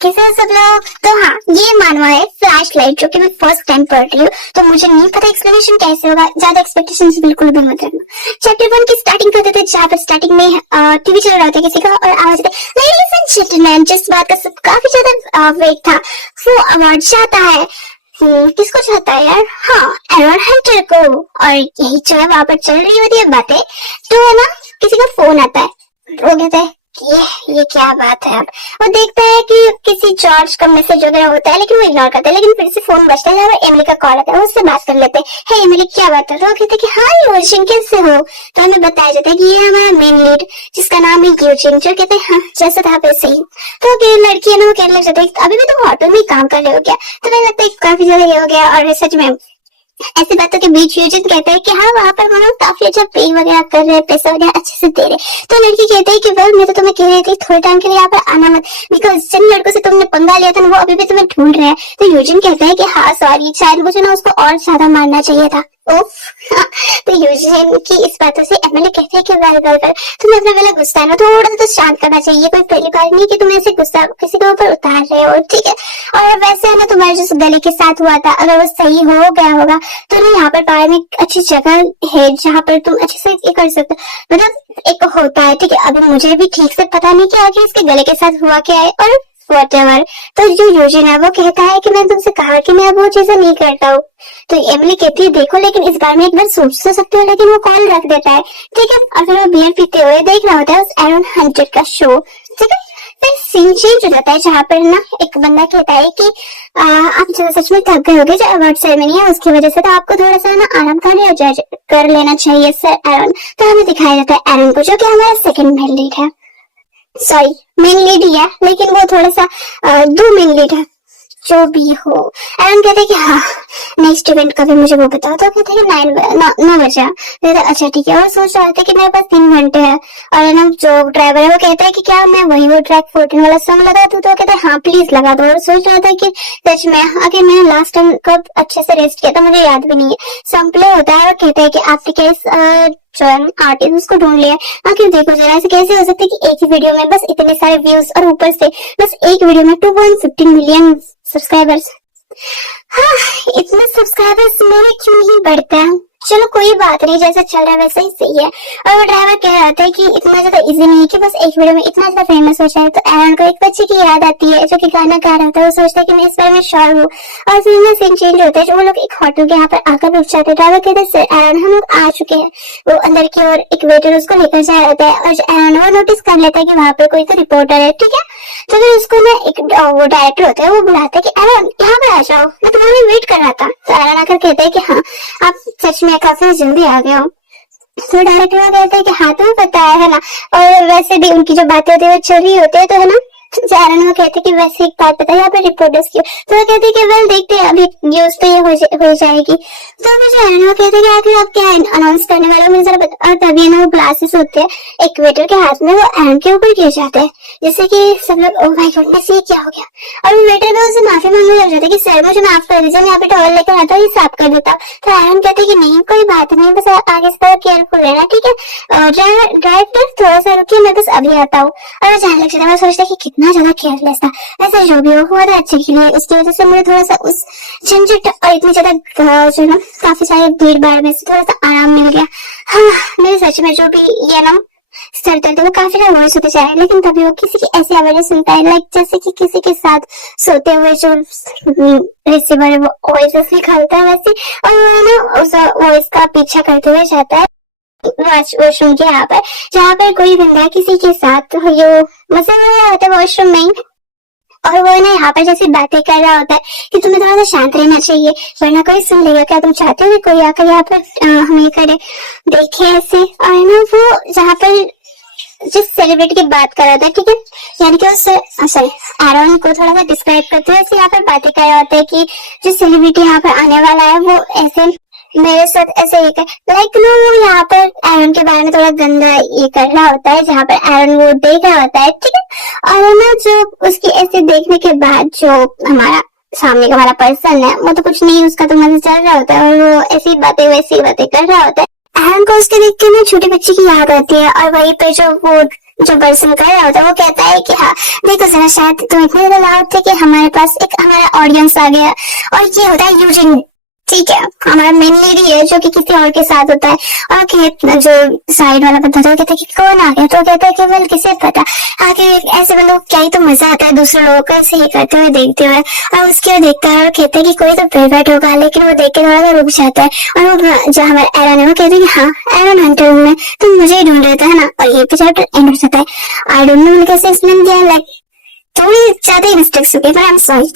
कैसे हो सब लोग। तो हाँ, ये मानवा है फ्लैश लाइट, जो कि मैं फर्स्ट टाइम पढ़ रही हूँ, तो मुझे नहीं पता एक्सप्लेनेशन कैसे होगा। ज्यादा एक्सपेक्टेशंस बिल्कुल भी मत रखना। चैप्टर 1 की स्टार्टिंग करते थे, जहाँ पर स्टार्टिंग में टीवी चल रहा होता है किसी का, और आवाज आती है लेडीज एंड जेंटलमैन। जिस बात का सब काफी ज्यादा वेट था, वो अवार्ड चाहता है। किसको चाहता है यार? हाँ, एरन हंटर को। और यही जो है वहां पर चल रही होती है बातें, तो है ना, किसी का फोन आता है। वो कहता है ये क्या बात है। अब वो देखता है कि किसी जॉर्ज का मैसेज वगैरह होता है, लेकिन वो इग्नोर करता है। लेकिन फिर से फोन बजता है और एमिली का कॉल आता है, उससे बात कर लेते हैं। हे एमिली, क्या बात है? तो वो कहते हैं कि हाँ यूजिन, कैसे हो? तो हमें बताया जाता है कि ये हमारा मेन लीड, जिसका नाम है यूजिन, जो कहते हैं हाँ जैसा था वैसे ही। तो लड़की है ना, वो कहने लग जाता है अभी भी तुम होटल में काम कर रहे हो क्या? तो मुझे लगता है काफी ज्यादा ये हो गया। और सच में ऐसी बातों के बीच यूजिन कहता है कि हाँ वहाँ पर मतलब काफी अच्छा पे वगैरह कर रहे हैं, पैसा वगैरह अच्छे से दे रहे। तो लड़की कहती है कि वेल, मैं तो तुम्हें कह रही थी थोड़े टाइम के लिए यहाँ पर आना मत, बिकॉज जिन लड़कों से तुमने पंगा लिया था ना, वो अभी भी तुम्हें ढूंढ रहे हैं। तो यूजिन कहता है कि हाँ सॉरी, शायद मुझे ना उसको और ज्यादा मारना चाहिए था। ओफ। तो यूजिन की इस बातों से एमिली कहते हैं कि वेल तुम्हें अपना वाला गुस्सा है ना थोड़ा सा तो शांत करना चाहिए। कोई पहली बार नहीं कि तुम ऐसे गुस्सा किसी के ऊपर उतार रहे हो, ठीक है? और वैसे है ना, तुम्हारे जो गले के साथ हुआ था, अगर वो सही हो गया होगा तो ना यहाँ पर बाहर में एक अच्छी जगह है जहाँ पर तुम अच्छे से ये कर सकते हो। मतलब एक होता है, ठीक है? अभी मुझे भी ठीक से पता नहीं कि आगे इसके गले के साथ हुआ क्या है और व्हाटएवर। तो जो यूजिन है वो कहता है कि मैंने तुमसे कहा कि मैं अब वो चीजें नहीं करता हूँ। तो एमिली कहती है देखो, लेकिन इस बार में एक बार सोच तो सकते हो। लेकिन वो कॉल रख देता है, ठीक है? और फिर वो बियर पीते हुए देख रहा होता है उस एरन हंटर का शो, ठीक है? फिर सीन चेंज हो जाता है, जहाँ पर ना एक बंदा कहता है कि आप जो सच में थक गए होगे जो अवार्ड सेरेमनी है उसकी वजह से, तो आपको थोड़ा सा ना आराम कर लेना चाहिए सर एरन। तो हमें दिखाया जाता है एरन को, जो कि हमारा सेकंड मेन लीड है, सॉरी मेन लीड ही है, लेकिन वो थोड़ा सा दो मेन लीड है, जो भी हो। एरन कहते हैं कि हाँ नेक्स्ट इवेंट का भी मुझे वो बताओ। तो कहते हैं कि 9 बजे। अच्छा ठीक है। और सोच रहे थे कि मेरे पास 3 घंटे है। और ना जो ड्राइवर है वो कहता है कि क्या मैं वही वो ट्रैक 14 वाला सॉन्ग लगा दूं? तो कहते हैं हाँ प्लीज लगा दो। और सोच रहा था कि सच में आगे मैं लास्ट टाइम कब अच्छे से रेस्ट किया था मुझे याद भी नहीं है। सॉन्ग प्ले होता है और कहता है कि आपने क्या जो आर्टिस्ट उसको ढूंढ लिया। आखिर देखो जरा, ऐसे कैसे हो सकता है कि एक ही वीडियो में बस इतने सारे व्यूज, और ऊपर से बस एक वीडियो में 2.15 मिलियन सब्सक्राइबर्स। हाँ, इतने सब्सक्राइबर्स मेरे क्यों नहीं बढ़ते हैं? चलो कोई बात नहीं, जैसा चल रहा है वैसा ही सही है। और वो ड्राइवर कह रहा था कि इतना ज्यादा इजी नहीं है कि बस एक वीडियो में इतना ज्यादा फेमस हो जाए। तो एरन को एक बच्चे की याद आती है जो कि गाना गा रहा था। वो सोचता है कि मैं इस बारे में श्योर हूँ। और फिर में सीन चेंज होता है, जो वो लोग एक होटल के यहाँ पर आकर रुक जाते हैं। ड्राइवर कहते हैं सर एरन हम लोग आ चुके हैं। वो अंदर की ओर एक वेटर उसको लेकर जा रहा है, और एरन वो नोटिस कर लेता है कि वहाँ पर कोई तो रिपोर्टर है, ठीक है? तो फिर उसको ना एक वो डायरेक्टर होता है, वो बुलाता है कि एरन यहाँ पर आ जाओ, मैं तुम्हारी वेट कर रहा था। तो एरन आकर कहता है कि हाँ आप सच में काफी जल्दी आ गया हूँ। तो डायरेक्टर कहता है कि हाँ तुम्हें पता है ना, और वैसे भी उनकी जो बातें होती है वो चल रही होती है, तो है ना एरन वो कहते हैं कि वैसे एक बात पता है यहाँ पे रिपोर्टर्स की। तो वो कहते हैं कि वेल देखते हैं अभी न्यूज तो ये हो जाएगी। तो मुझे एरन वो कहते हैं कि आखिर आप क्या अनाउंस करने वाले हो मुझे जरा बता। और तभी ना वो ग्लासेस होते हैं एक वेटर के हाथ में, वो एरन के ऊपर गिर जाते हैं, जैसे कि सब लोग ओह माय गॉडनेस ये क्या हो गया। और वो वेटर भी उससे माफी मांगने लग जाता है कि सर मुझे माफ कर दीजिए, मैं यहाँ पे टॉवल लेकर आता हूँ, ये साफ कर देता। तो एरन कहते हैं कि नहीं कोई बात नहीं, बस आगे से थोड़ा केयरफुल रहना, ठीक है? ड्राइवर थोड़ा सा रुकिए, मैं बस अभी आता हूँ। और वो जाने लग जाता है। मैं सोचता कि कितना ज्यादा केयरलेस था। ऐसा जो भी हुआ था अच्छे के लिए, उसकी वजह से मुझे थोड़ा सा उस झंझट और इतनी ज्यादा जो ना काफी सारे भीड़ भाड़ में से थोड़ा सा आराम मिल गया। हाँ मेरे सच में जो भी ये ना सर दर्द वो काफी ना वर्स होते जा रहे हैं। लेकिन तभी वो किसी की ऐसी आवाजें सुनता है, लाइक जैसे कि किसी के साथ सोते हुए जो रिसीवर वो वॉइस निकालता है वैसे, और वो ना उस वॉइस का पीछा करते हुए जाता है वॉशरूम के यहाँ पर, जहाँ पर कोई बंदा किसी के साथ यो मजे में होता है वॉशरूम में। और वो ना यहाँ पर जैसे बातें कर रहा होता है कि तुम्हें थोड़ा सा शांत रहना चाहिए वरना कोई सुन लेगा। क्या तुम चाहते हो कि कोई आकर यहाँ पर हमें करे देखे ऐसे? और ना वो जहाँ पर जिस सेलिब्रिटी की बात कर रहा था, ठीक है, यानी कि उस सॉरी एरन को थोड़ा सा डिस्क्राइब करते हुए यहाँ पर बातें कर रहा होता है कि जो सेलिब्रिटी यहाँ पर आने वाला है वो ऐसे मेरे साथ ऐसे ये कर, लाइक ना वो यहाँ पर एरन के बारे में थोड़ा गंदा ये कर रहा होता है, जहाँ पर एरन वो देख रहा होता है, ठीक है? और ना जो उसकी ऐसे देखने के बाद जो हमारा सामने का हमारा पर्सन है वो तो कुछ नहीं, उसका तो मजा चल रहा होता है और वो ऐसी बातें वैसी बातें कर रहा होता है। एरन को उसके देख के ना छोटे बच्चे की याद आती है, और वहीं पे जो वो जो पर्सन कर रहा होता है वो कहता है कि हाँ देखो जरा, शायद तुम इतने ज्यादा लाउड थे कि हमारे पास एक हमारा ऑडियंस आ गया। और ये होता है यूजिंग, ठीक है, हमारा मेन लीड है जो कि किसी और के साथ होता है। और जो साइड वाला बंदा था वो कहता है कि कौन आ गया, तो कहता है कि वेल किसे पता, आखिर ऐसे में लोग क्या ही तो मजा आता है दूसरे लोगों को ऐसे ही करते हुए देखते हुए। और उसके बाद देखता है और कहता है कि कोई तो परफेक्ट होगा, लेकिन वो देख के थोड़ा सा रुक जाता है। और वो जो हमारा एरन है वो कहते हैं कि हाँ एरन हंटर में तुम मुझे ही ढूंढ रहे थे, है ना। और ये चैप्टर एंड हो जाता है। आई डोंट नो मैंने कैसे एक्सप्लेन किया, लाइक थोड़ी ज्यादा ही मिस्टेक्स हो गई, पर आई एम सॉरी।